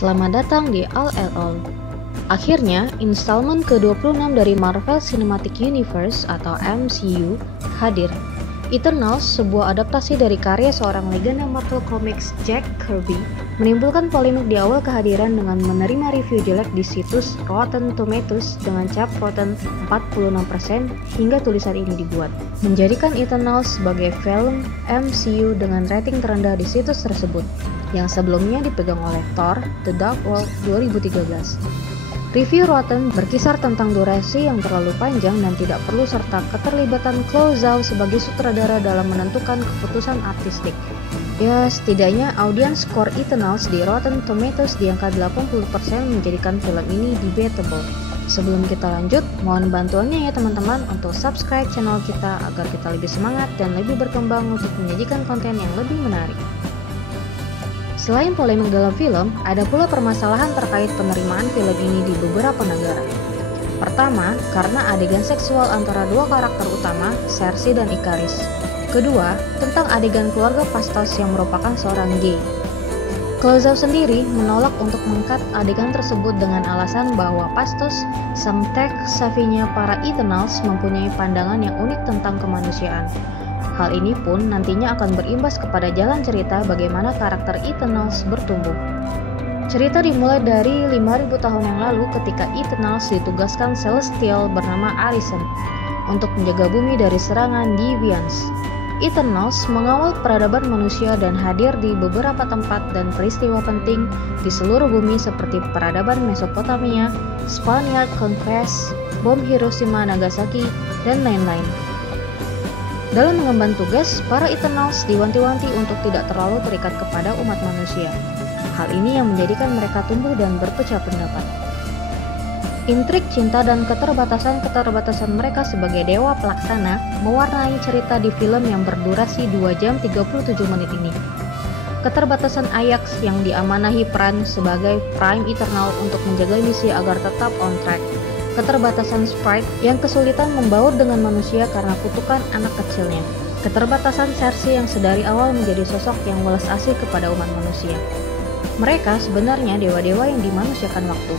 Selamat datang di All at All. Akhirnya, installment ke-26 dari Marvel Cinematic Universe atau MCU hadir. Eternals, sebuah adaptasi dari karya seorang legenda Marvel Comics Jack Kirby, menimbulkan polemik di awal kehadiran dengan menerima review jelek di situs Rotten Tomatoes dengan cap Rotten 46% hingga tulisan ini dibuat, menjadikan Eternals sebagai film MCU dengan rating terendah di situs tersebut, yang sebelumnya dipegang oleh Thor: The Dark World 2013. Review Rotten berkisar tentang durasi yang terlalu panjang dan tidak perlu serta keterlibatan Chloe Zhao sebagai sutradara dalam menentukan keputusan artistik. Ya, setidaknya audiens skor Eternals di Rotten Tomatoes di angka 80% menjadikan film ini debatable. Sebelum kita lanjut, mohon bantuannya ya teman-teman untuk subscribe channel kita agar kita lebih semangat dan lebih berkembang untuk menyajikan konten yang lebih menarik. Selain polemik dalam film, ada pula permasalahan terkait penerimaan film ini di beberapa negara. Pertama, karena adegan seksual antara dua karakter utama, Cersei dan Ikaris. Kedua, tentang adegan keluarga Phastos yang merupakan seorang gay. Chloe Zhao sendiri menolak untuk meng-cut adegan tersebut dengan alasan bahwa Phastos, sang tech savvy-nya para Eternals, mempunyai pandangan yang unik tentang kemanusiaan. Hal ini pun nantinya akan berimbas kepada jalan cerita bagaimana karakter Eternals bertumbuh. Cerita dimulai dari 5.000 tahun yang lalu ketika Eternals ditugaskan Celestial bernama Arishem untuk menjaga bumi dari serangan Deviants. Eternals mengawal peradaban manusia dan hadir di beberapa tempat dan peristiwa penting di seluruh bumi seperti peradaban Mesopotamia, Spaniard Conquest, bom Hiroshima Nagasaki, dan lain-lain. Dalam mengemban tugas, para Eternals diwanti-wanti untuk tidak terlalu terikat kepada umat manusia. Hal ini yang menjadikan mereka tumbuh dan berpecah pendapat. Intrik cinta dan keterbatasan mereka sebagai dewa pelaksana mewarnai cerita di film yang berdurasi 2 jam 37 menit ini. Keterbatasan Ajax yang diamanahi peran sebagai Prime Eternal untuk menjaga misi agar tetap on track. Keterbatasan Sprite yang kesulitan membaur dengan manusia karena kutukan anak kecilnya. Keterbatasan Cersei yang sedari awal menjadi sosok yang welas asih kepada umat manusia. Mereka sebenarnya dewa-dewa yang dimanusiakan waktu.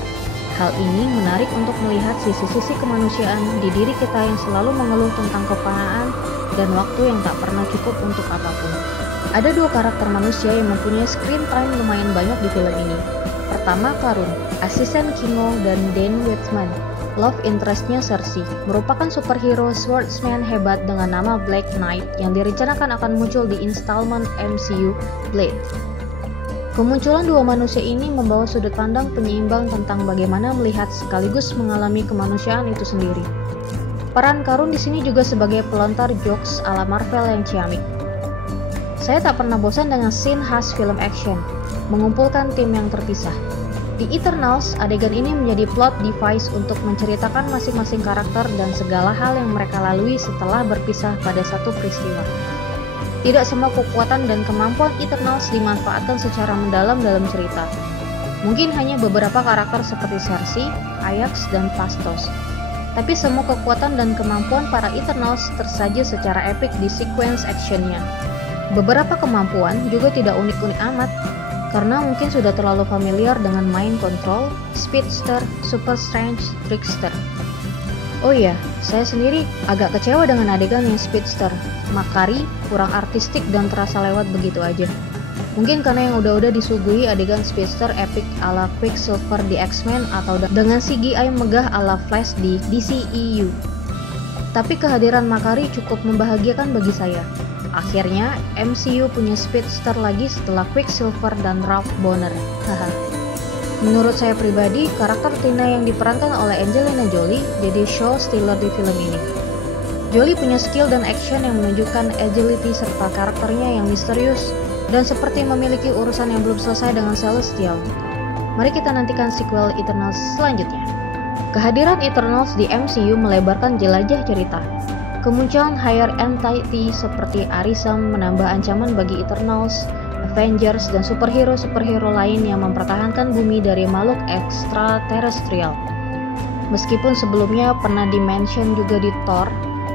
Hal ini menarik untuk melihat sisi-sisi kemanusiaan di diri kita yang selalu mengeluh tentang kepanaan dan waktu yang tak pernah cukup untuk apapun. Ada dua karakter manusia yang mempunyai screen time lumayan banyak di film ini. Pertama, Karun, asisten Kingo dan Dane Whitman. Love interest-nya Cersei, merupakan superhero swordsman hebat dengan nama Black Knight yang direncanakan akan muncul di installment MCU Blade. Kemunculan dua manusia ini membawa sudut pandang penyeimbang tentang bagaimana melihat sekaligus mengalami kemanusiaan itu sendiri. Peran Karun di sini juga sebagai pelontar jokes ala Marvel yang ciamik. Saya tak pernah bosan dengan scene khas film action, mengumpulkan tim yang terpisah. Di Eternals, adegan ini menjadi plot device untuk menceritakan masing-masing karakter dan segala hal yang mereka lalui setelah berpisah pada satu peristiwa. Tidak semua kekuatan dan kemampuan Eternals dimanfaatkan secara mendalam dalam cerita. Mungkin hanya beberapa karakter seperti Cersei, Ajax, dan Phastos. Tapi semua kekuatan dan kemampuan para Eternals tersaji secara epik di sequence actionnya. Beberapa kemampuan juga tidak unik-unik amat, karena mungkin sudah terlalu familiar dengan Mind Control, Speedster, Super Strength, Trickster. Oh iya, saya sendiri agak kecewa dengan adegan yang Speedster. Makari, kurang artistik dan terasa lewat begitu aja. Mungkin karena yang udah disuguhi adegan Speedster epic ala Quicksilver di X-Men atau dengan CGI megah ala Flash di DCEU. Tapi kehadiran Makari cukup membahagiakan bagi saya. Akhirnya, MCU punya Speedster lagi setelah Quicksilver dan Ralph Bonner. Menurut saya pribadi, karakter Tina yang diperankan oleh Angelina Jolie jadi show stealer di film ini. Jolie punya skill dan action yang menunjukkan agility serta karakternya yang misterius dan seperti memiliki urusan yang belum selesai dengan Celestial. Mari kita nantikan sequel Eternals selanjutnya. Kehadiran Eternals di MCU melebarkan jelajah cerita. Kemunculan higher entity seperti Arishem menambah ancaman bagi Eternals, Avengers, dan superhero-superhero lain yang mempertahankan bumi dari makhluk ekstraterestrial. Meskipun sebelumnya pernah di-mention juga di Thor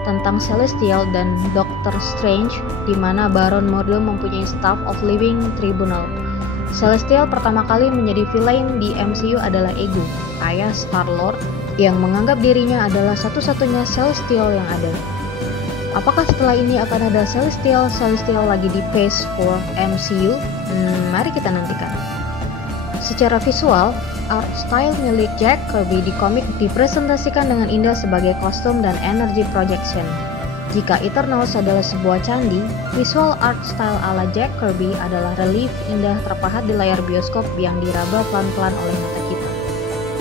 tentang Celestial dan Doctor Strange, di mana Baron Mordo mempunyai Staff of Living Tribunal. Celestial pertama kali menjadi villain di MCU adalah Ego, ayah Star-Lord, yang menganggap dirinya adalah satu-satunya Celestial yang ada. Apakah setelah ini akan ada Celestial lagi di Phase 4 MCU? Mari kita nantikan. Secara visual, art style milik Jack Kirby di komik dipresentasikan dengan indah sebagai kostum dan energy projection. Jika Eternals adalah sebuah candi, visual art style ala Jack Kirby adalah relief indah terpahat di layar bioskop yang diraba pelan-pelan oleh mata kita.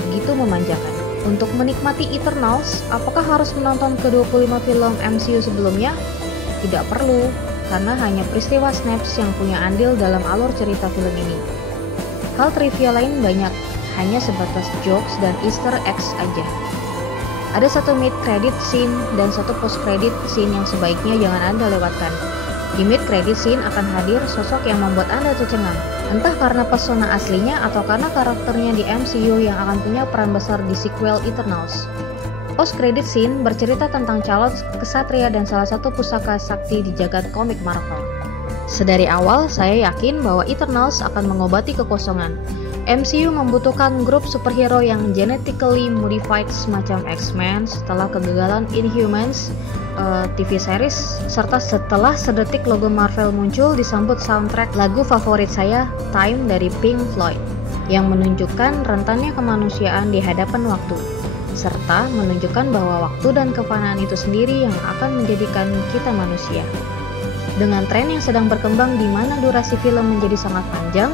Begitu memanjakan. Untuk menikmati Eternals, apakah harus menonton ke-25 film MCU sebelumnya? Tidak perlu, karena hanya peristiwa Snaps yang punya andil dalam alur cerita film ini. Hal trivia lain banyak, hanya sebatas jokes dan easter eggs aja. Ada satu mid-credit scene dan satu post-credit scene yang sebaiknya jangan Anda lewatkan. Di mid-credit scene akan hadir sosok yang membuat Anda tercengang, entah karena pesona aslinya atau karena karakternya di MCU yang akan punya peran besar di sequel Eternals. Post-credit scene bercerita tentang calon kesatria dan salah satu pusaka sakti di jagat komik Marvel. Sedari awal, saya yakin bahwa Eternals akan mengobati kekosongan. MCU membutuhkan grup superhero yang genetically modified semacam X-Men setelah kegagalan Inhumans TV series, serta setelah sedetik logo Marvel muncul disambut soundtrack lagu favorit saya, Time dari Pink Floyd, yang menunjukkan rentannya kemanusiaan di hadapan waktu, serta menunjukkan bahwa waktu dan kefanaan itu sendiri yang akan menjadikan kita manusia. Dengan tren yang sedang berkembang di mana durasi film menjadi sangat panjang,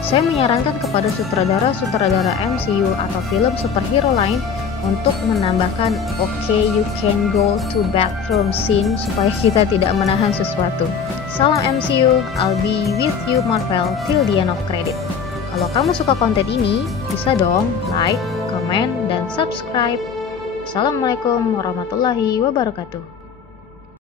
saya menyarankan kepada sutradara-sutradara MCU atau film superhero lain untuk menambahkan "Okay, you can go to bathroom scene" supaya kita tidak menahan sesuatu. Salam MCU, I'll be with you Marvel till the end of credit. Kalau kamu suka konten ini, bisa dong like, comment, dan subscribe. Assalamualaikum warahmatullahi wabarakatuh.